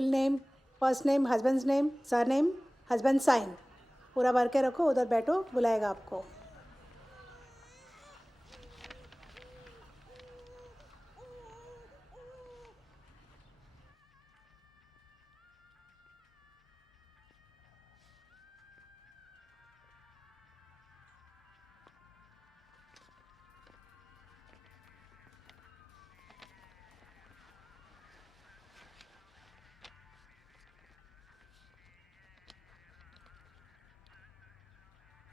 Full name, first name, husband's name, surname, husband sign पूरा भर के रखो, उधर बैठो, बुलाएगा आपको।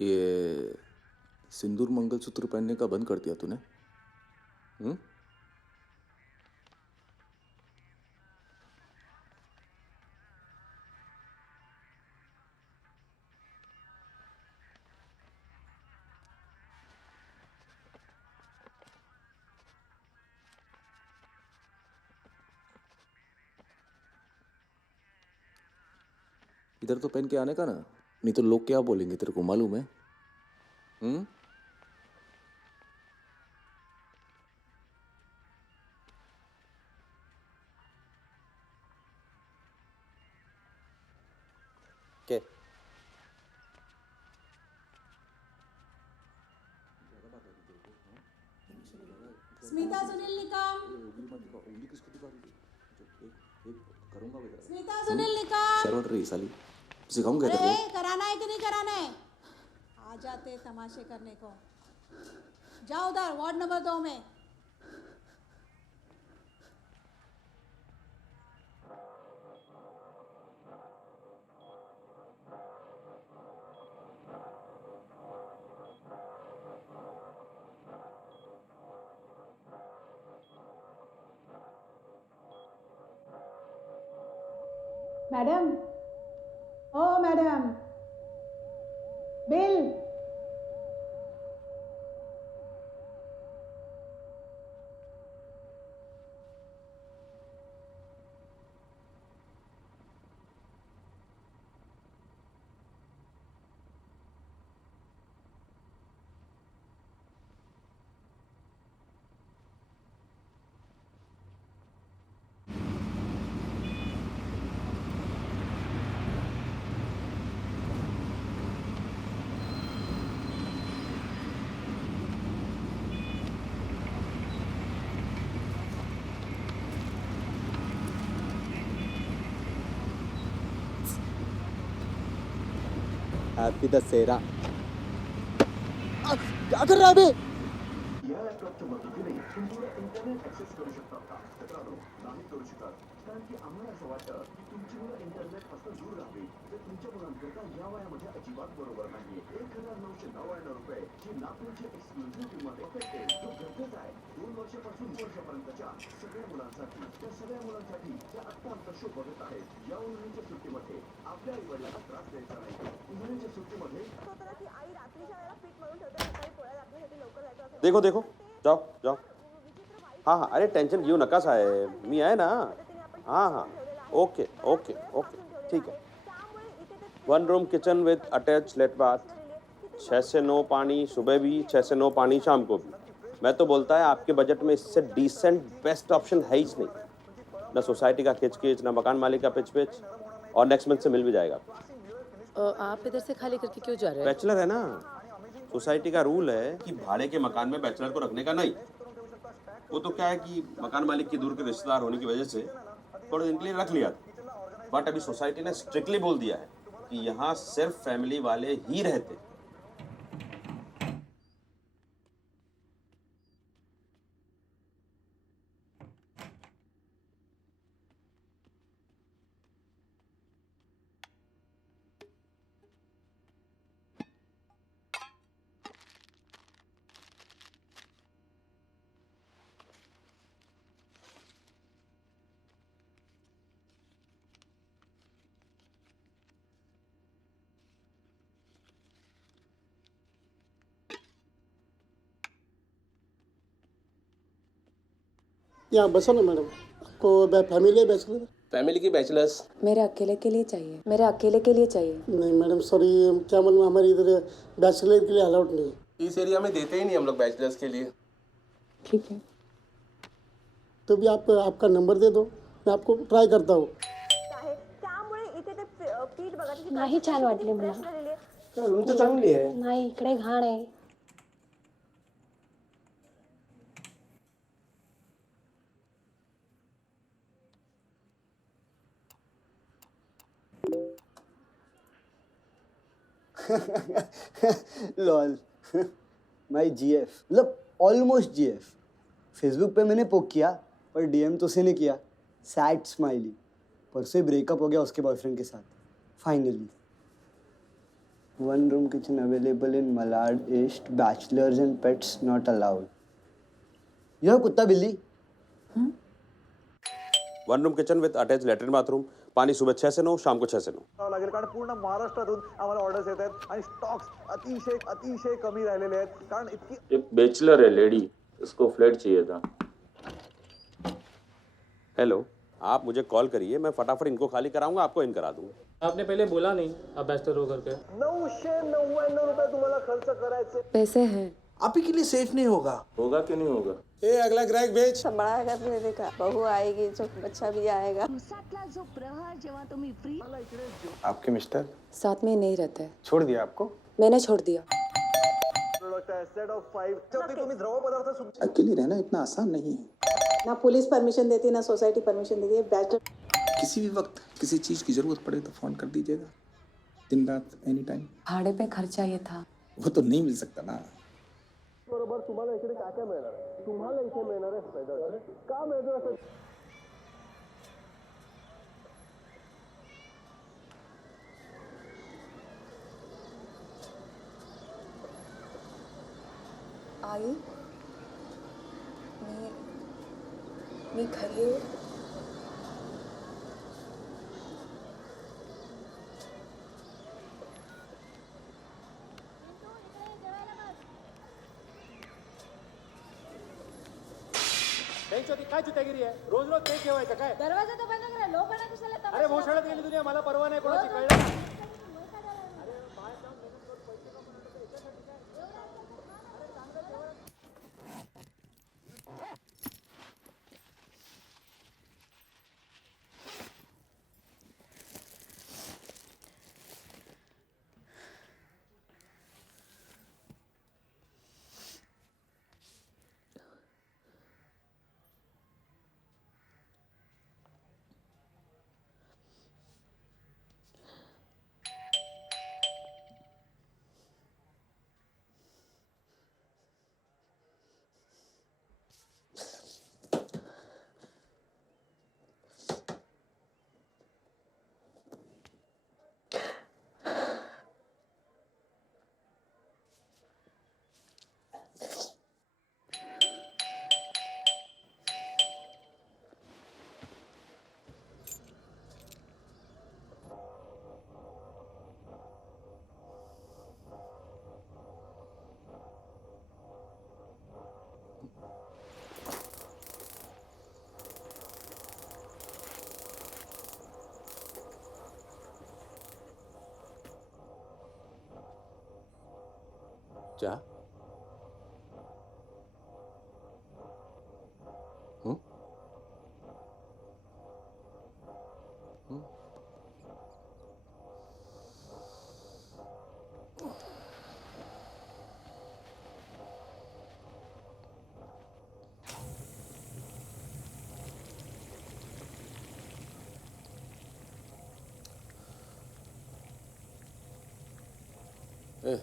ये सिंदूर मंगलसूत्र पहनने का बंद कर दिया तूने? इधर तो पहन के आने का ना, नहीं तो लोग क्या बोलेंगे, तेरे को मालूम है? के स्मिता सुनील निकम, उंगली किसको दिखा रही थी? करूंगा बेटा। स्मिता सुनील निकम। शर्वट रही साली, सिखाऊंगा तेरे अरे को। कराना है कि नहीं कराना है? आ जाते तमाशे करने को। जाओ उधर वार्ड नंबर 2 में। मैडम, ओ मैडम, बिल। हैप्पी दशहरा। क्या कर रहा है बे? या लॅपटॉपच्या मदतीने तुम्ही इंटरनेट ऍक्सेस करू शकता का? तक्रार नाही करू शकत, कारण की आम्हाला असं वाटतं की तुमची मुलं इंटरनेट पासून दूर राहावी. तर तुमच्या मुलांकरता या वयामध्ये अजिबात बरोबर नाही. 1999 रुपये जी नागपूरची एक्सक्लुझिव्ह किंमत आहे, जो गरजेचा आहे. 2 वर्षापासून वर्षापर्यंतच्या सगळ्या मुलांसाठी, त्या सगळ्या मुलांसाठी त्या आत्ता आमचा शो बघत आहेत. या उन्हाळ्याच्या सुट्टीमध्ये आपल्या आई वडिलांना त्रास द्यायचा नाही. उन्हाळ्याच्या सुट्टीमध्ये देखो देखो, जाओ जाओ. हाँ हाँ, अरे टेंशन घेऊ नका साहेब, मी आहे ना. हाँ हाँ, ओके ओके ओके, ठीक है. 1 room kitchen with attached bath, 6 से 9 पानी सुबह भी, 6 से 9 पानी शाम को भी. मैं तो बोलता है आपके बजट में इससे डिसेंट बेस्ट ऑप्शन है ही नहीं. ना सोसाइटी का खिच खिच, ना मकान मालिक का पिच पिच, और नेक्स्ट मंथ से मिल भी जाएगा. आप इधर से खाली करके क्यों जा रहे हैं? बैचलर है ना, सोसाइटी का रूल है कि भाड़े के मकान में बैचलर को रखने का नहीं. वो तो क्या है कि मकान मालिक की दूर के रिश्तेदार होने की वजह से थोड़े दिन के लिए रख लिया. बट अभी सोसाइटी ने स्ट्रिक्टली बोल दिया है कि यहाँ सिर्फ फैमिली वाले ही रहते. यहाँ बसो ना मैडम, आपको फैमिली है बैचलर? फैमिली की बैचलर्स मेरे अकेले के लिए चाहिए, मेरे अकेले के लिए चाहिए. नहीं मैडम सॉरी, क्या मालूम हमारे इधर बैचलर के लिए अलाउड नहीं. इस एरिया में देते ही नहीं हम लोग बैचलर्स के लिए. ठीक है. तो भी आप आपका नंबर दे दो, मैं आपको ट्राई करता हूँ. नाही छान वाटली मला. रूम तर चांगली आहे. नाही इकडे घाण आहे. लॉल माई जीएफ मतलब ऑलमोस्ट जीएफ. फेसबुक पे मैंने पोक किया पर डीएम तो उसे नहीं किया. Sad smiley. परसों ही ब्रेकअप हो गया उसके बॉयफ्रेंड के साथ finally. 1 room kitchen available in Malad East. Bachelors and pets not allowed. यह कुत्ता बिल्ली. 1 room kitchen with attach latrine bathroom. पाणी सुबह 6 से 9, शाम को 6 से 9. लागेल कारण पूर्ण महाराष्ट्रातून आम्हाला ऑर्डर्स येत आहेत आणि स्टॉक्स अतिशय अतिशय कमी राहिलेले आहेत कारण इतकी. एक बैचलर है लेडी, उसको फ्लैट चाहिए था. हेलो, आप मुझे कॉल करिए, मैं फटाफट इनको खाली कराऊंगा, आपको इन करा दूंगा. आपने पहले बोला नहीं आप बैचलर हो करके. 999 रुपये तुम्हाला खर्च करायचे. पैसे हैं. आप ही के लिए सेफ नहीं होगा. होगा कि नहीं होगा? ए अगला ग्राहक भेज. सांभाळायला मेरे का बहू आएगी जो बच्चा भी आएगा. जो प्रहर जेव्हा तुम्ही फ्री. आपके मिस्टर साथ में नहीं रहता है. छोड़ दिया आपको. मैंने छोड़ दिया. प्रोडक्ट आहे सेट ऑफ 5. शेवटी तुम्ही द्रव पदार्थ सुद्धा. अकेली रहना इतना आसान नहीं है. ना पुलिस परमिशन देती है ना सोसाइटी परमिशन देती है. बैचलर किसी भी वक्त किसी चीज़ की ज़रूरत पड़े तो फ़ोन कर दीजिएगा. दिन रात एनी टाइम. भाड़े पे खर्चा ये था. वो तो नहीं मिल सकता ना. बरोबर तुम्हाला इकडे काय काय मिळणार आहे. तुम्हाला इथे मिळणार आहे फायदा का मिळतो असं. आई मी खरी आहे. काय चुत्यागिरी आहे. रोज रोज ते ठेवायचं काय. दरवाजा तो बंद करा. लोकांना कुशाला अरे भोशाळ्यात गेली दुनिया, मला परवा नाही कोणाची. कळलं. क्या? ए,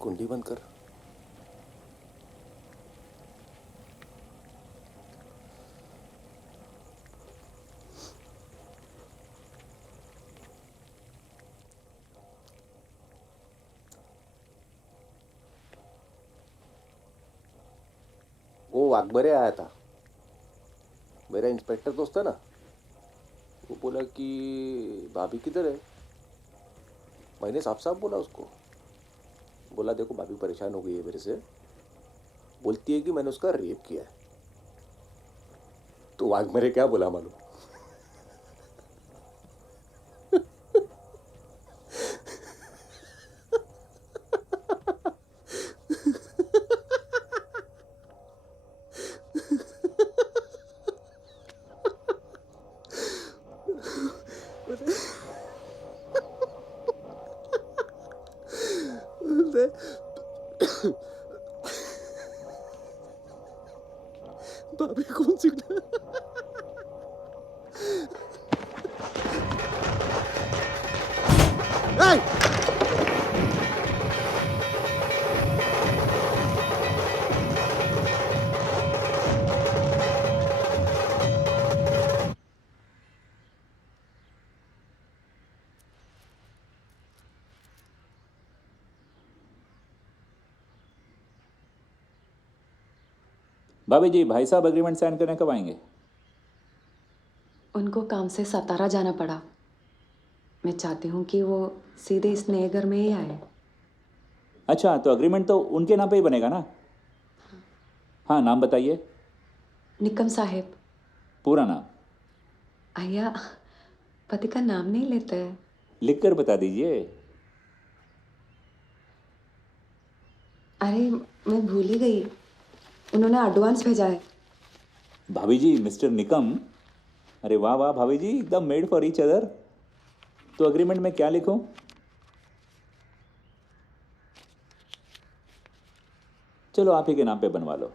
कुंडी बंद कर. वो वाघबरे आया था, मेरा इंस्पेक्टर दोस्त है ना. वो बोला कि भाभी किधर है. मैंने साफ साफ बोला उसको. बोला देखो भाभी परेशान हो गई है मेरे से, बोलती है कि मैंने उसका रेप किया है. तो वाघमरे क्या बोला मालूम. भाभी कौन सी Hey! भाभी जी, भाई साहब एग्रीमेंट साइन करने कब आएंगे? उनको काम से सतारा जाना पड़ा। मैं चाहती हूँ कि वो सीधे इस नए घर में ही आए। अच्छा, तो एग्रीमेंट तो उनके नाम पे ही बनेगा ना? हाँ, नाम बताइए। निकम साहेब। पूरा नाम? आया पति का नाम नहीं लेते हैं। लिख कर बता दीजिए। अरे मैं भूल ही गई, उन्होंने एडवांस भेजा है। भाभी जी, मिस्टर निकम। अरे वाह वाह भाभी जी, एकदम मेड फॉर ईच अदर। तो एग्रीमेंट में क्या लिखूं? चलो आप ही के नाम पे बनवा लो।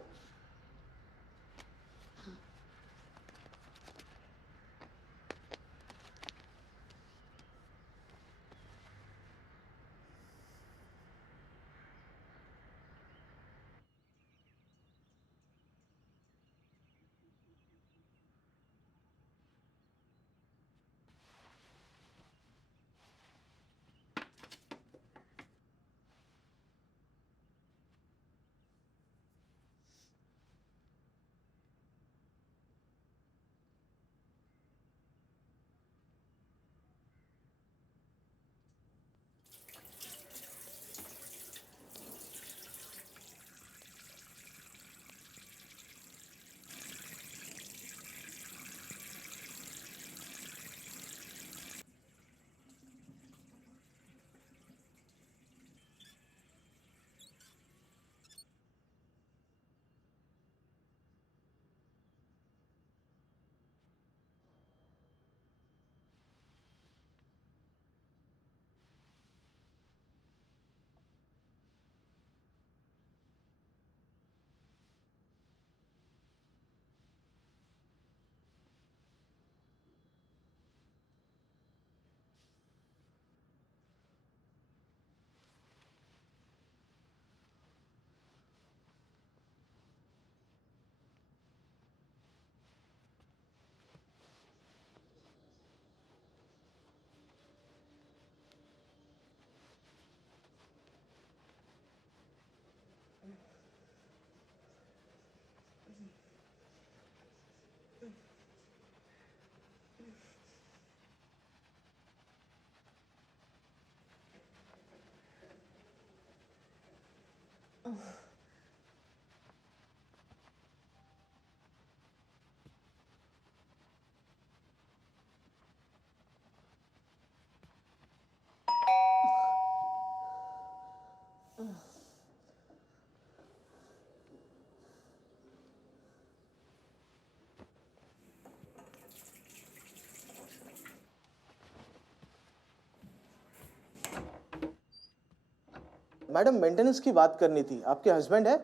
मैडम, मेंटेनेंस की बात करनी थी। आपके हस्बैंड है?